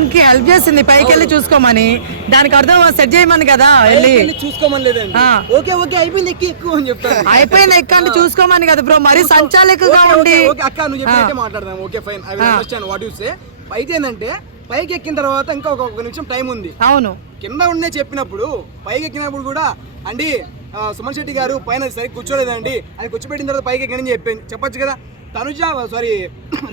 ఆయనకి హెల్ప్ చేసింది పైకి వెళ్ళి చూసుకోమని, దానికి అర్థం సెట్ చేయమని కదా వెళ్ళి చూసుకోమని లేదండి. ఓకే ఓకే అయిపోయింది ఎక్కువ అని చెప్తాను. అయిపోయింది ఎక్కండి చూసుకోమని కదా బ్రో, మరి సంచాలకుగా ఉండి. అక్క నువ్వు చెప్పినట్టే మాట్లాడదాం. Okay fine, I will understand what you say. అయితే ఏంటంటే పైకి ఎక్కిన తర్వాత ఇంకా ఒక నిమిషం టైం ఉంది. అవును, కింద ఉండే చెప్పినప్పుడు పైకి ఎక్కినప్పుడు కూడా అండి సుమన్ శెట్టి గారు పైన సరిగ్గా కూర్చోలేదండి, అది కూర్చోబెట్టిన తర్వాత పైకి ఎక్కడని చెప్పొచ్చు కదా. తనుజ సారీ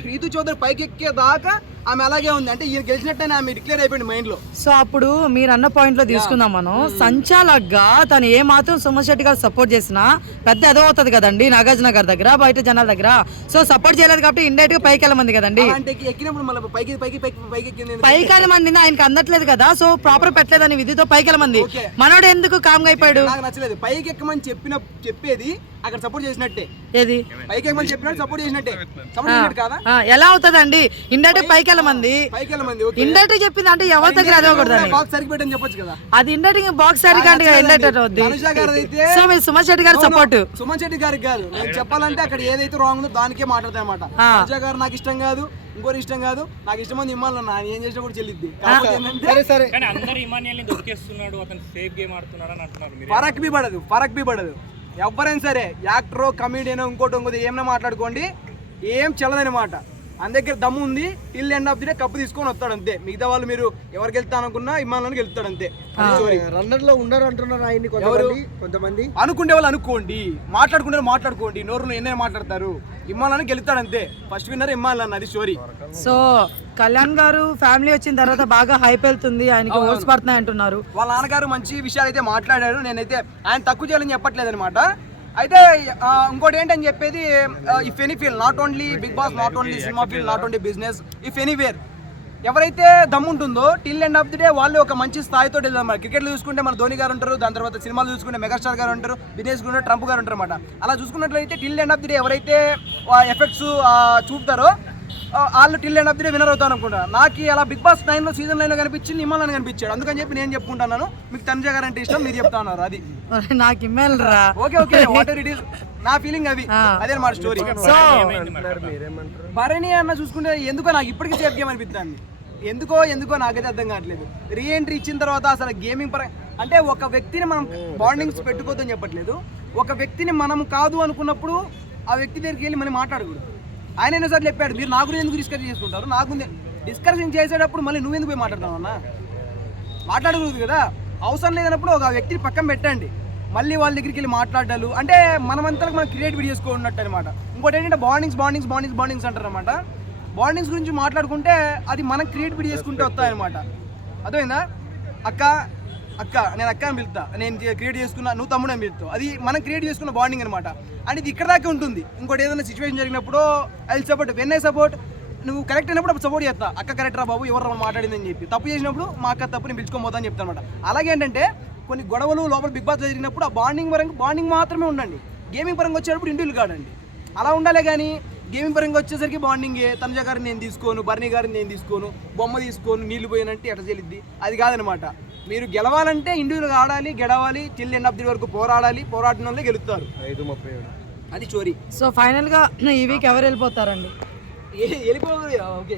రీతు చౌదరి పైకి ఎక్కేదాకా ఆమె అలాగే ఉంది, అంటే ఈయన గెలిచినట్టయినా ఆమె డిక్లేర్ అయిపోయింది మైండ్ లో. సో అప్పుడు మీరు అన్న పాయింట్ లో తీసుకుందాం మనం, సంచాలకుగా తను ఏ మాత్రం సుమన్ శెట్టి గారు సపోర్ట్ చేసినా పెద్ద ఎదో అవుతుంది కదండి నాగార్జున గారి దగ్గర, బయట జనాల దగ్గర. సో సపోర్ట్ చేయలేదు కాబట్టి ఇండైరెక్ట్ గా పైకి వెళ్ళమంది కదండి. అంటే ఎక్కినప్పుడు మళ్ళీ పైకి వెళ్ళమంది ఆయనకి అందట్లేదు కదా, సో ప్రాపర్ పెట్టలేదని విధితో పైకి వెళ్ళమంది. మనోడు ఎందుకు కామ్గా అయిపోయాడు? నాకు నచ్చలేదు. పైకి ఎక్కమని చెప్పేది అక్కడ సపోర్ట్ చేసినట్టే. ఏది పైకి ఎక్కమని చెప్పినట్టు సపోర్ట్ చేసినట్టే. సపోర్ట్ చేసినట్టు కాదా? ఎలా అవుతుందండి? ఇండైరెక్ట్ పైకి వెళ్ళమంది, ఇండైరెక్ట్ చెప్పింది అంటే ఎవరి దగ్గర అదవకూడదని. బాక్స్ సరిగ్గా పెట్టని చెప్పొచ్చు కదా. అది ఇండైరెక్ట్ బాక్స్ సరిగ్గా అంటే ఇండైరెక్ట్ అవుద్ది. సో మీరు సుమన్ శెట్టి గారు సపోర్ట్. సుమన్ శెట్టి గారికి కాదు, నేను చెప్పాలంటే అక్కడ ఏదైతే రాంగ్ ఉందో దానికే మాట్లాడతాయి అనమాట. తనుజ గారు నాకు ఇష్టం కాదు, ఇంకోటి ఇష్టం కాదు, నాకు ఇష్టం ఇమ్మాలన్నా ఏం చేసినా కూడా చెల్లిద్ది. ఫరక్ బి పడదు. ఎవరైనా సరే యాక్టరో కమీడియనో ఇంకోటి ఏమైనా మాట్లాడుకోండి, ఏం చెల్లదనమాట. మన దగ్గర దమ్ము ఉంది, till end of the day cup తీసుకొని వస్తాడు అంతే. మిగతా వాళ్ళు మీరు ఎవరికి వెళ్తా అనుకున్నా ఇమ్మాలని గెలుస్తాడు అంతే. రన్నర్ లో ఉండరు అంటున్నారు ఆయన్ని కొంతమంది. అనుకుంటే వాళ్ళు అనుకోండి, మాట్లాడుకోండి, నోరు ఎన్నైనా మాట్లాడతారు. ఇమ్మాలని గెలుస్తాడు అంతే. ఫస్ట్ విన్నర్ ఇమ్మాలన్న, అది స్టోరీ. సో కళ్యాణ్ గారు ఫ్యామిలీ వచ్చిన తర్వాత బాగా హైప్ వెళ్తుంది, ఆయనకి ఓట్స్ పడుతున్నాయి అంటున్నారు. వాళ్ళ నాన్నగారు మంచి విషయాలు అయితే మాట్లాడారు. నేనైతే ఆయన తక్కువ చేయాలని చెప్పట్లేదు అనమాట. అయితే ఇంకోటి ఏంటని చెప్పేది, if any feel not only Bigg Boss, not only cinema feel, not only business, if anywhere ఎవరైతే దమ్ము ఉంటుందో till end of the day వాళ్ళు ఒక మంచి స్థాయితో వెళ్తారు. క్రికెట్లో చూసుకుంటే మన ధోని గారు ఉంటారు, దాని తర్వాత సినిమాలు చూసుకుంటే మెగాస్టార్ గారు ఉంటారు, బిజినెస్ కూడా ట్రంప్ గారు ఉంటారు అనమాట. అలా చూసుకున్నట్లయితే till end of the day ఎవరైతే ఎఫెక్ట్స్ చూపుతారో వాళ్ళు till end of the day winner అవుతాను అనుకుంటా. నాకు అలా బిగ్ బాస్ 9లో సీజన్ 9లో కనిపించింది, ఇమ్మాలని కనిపించాడు. అందుకని చెప్పి నేను చెప్పుకుంటున్నాను. మీకు తనుజ గారు అంటే ఇష్టం, మీరు చెప్తా ఉన్నారు. అది నాకు ఇమ్మేల్ రా. ఓకే వాటర్ ఇట్ ఈస్ నా ఫీలింగ్, అవి అదే మా స్టోరీ. సో భరణి అన్న చూసుకుంటే ఎందుకో నాకు ఇప్పటికీ సేఫ్ గేమ్ అనిపిస్తుంది. ఎందుకో నాకైతే అర్థం కావట్లేదు. రీఎంట్రీ ఇచ్చిన తర్వాత అసలు గేమింగ్ అంటే ఒక వ్యక్తిని మనం బాండింగ్స్ పెట్టుకోవద్దని చెప్పట్లేదు. ఒక వ్యక్తిని మనం కాదు అనుకున్నప్పుడు ఆ వ్యక్తి దగ్గరికి వెళ్ళి మనం మాట్లాడకూడదు. ఆయన ఎన్నోసార్లు చెప్పాడు, మీరు నా గురించి ఎందుకు డిస్కస్ చేసుకుంటారు, నాకు డిస్కషన్ చేసేటప్పుడు మళ్ళీ నువ్వెందుకు పోయి మాట్లాడతావు అన్న? మాట్లాడకూడదు కదా. అవసరం లేదన్నప్పుడు ఒక వ్యక్తిని పక్కన పెట్టండి, మళ్ళీ వాళ్ళ దగ్గరికి వెళ్ళి మాట్లాడాలి అంటే మనమంతా మనం క్రియేటివిటీ చేసుకున్నట్టు అనమాట. ఇంకోటి ఏంటంటే బాండింగ్స్ అంటారు అనమాట. బాండింగ్స్ గురించి మాట్లాడుకుంటే అది మనం క్రియేటివిటీ చేసుకుంటే వస్తాయన్నమాట. అర్థమైందా? అక్క నేను అక్క అని పిలుస్తా, నేను క్రియేట్ చేసుకున్నా, నువ్వు తమ్ముడు అని పిలుస్తావు. అది మనం క్రియేట్ చేసుకున్న బాండింగ్ అనమాట. అండ్ ఇది ఇక్కడ దాకా ఉంటుంది. ఇంకోటి ఏదైనా సిచ్యువేషన్ జరిగినప్పుడు I support, when I support, నువ్వు కరెక్ట్ అయినప్పుడు అప్పుడు సపోర్ట్ చేస్తా. అక్క కరెక్ట్ రా బాబు, ఎవరు మాట్లాడిందని చెప్పి. తప్పు చేసినప్పుడు మా అక్క తప్పు నేను పిలుచుకోబోతా అని చెప్తాను అనమాట. అలాగే ఏంటంటే కొన్ని గొడవలు లోపల బిగ్ బాస్ జరిగినప్పుడు ఆ బాండింగ్ మాత్రమే ఉండండి. గేమింగ్ పరంగా వచ్చేటప్పుడు ఇండివిజువల్ కాడండి, అలా ఉండాలి. కానీ గేమింగ్ పరంగా వచ్చేసరికి బాండింగే. తనుజ గారిని నేను తీసుకోను, భరణి గారిని నేను తీసుకోను, బొమ్మ తీసుకోను, నీళ్లు పోయినంటే ఎట్లా చెల్లిద్ది, అది కాదనమాట. మీరు గెలవాలంటే ఇండివిజువల్గా ఆడాలి, గెలవాలి, టిల్ ఎండ్ ఆఫ్ ది వరకు పోరాడాలి, పోరాడిన వాళ్ళే గెలుస్తారు. అది స్టోరీ. సో ఫైనల్ గా ఈ వీక్ ఎవరు వెళ్ళిపోతారండి? వెళ్ళిపోవాలి. ఓకే.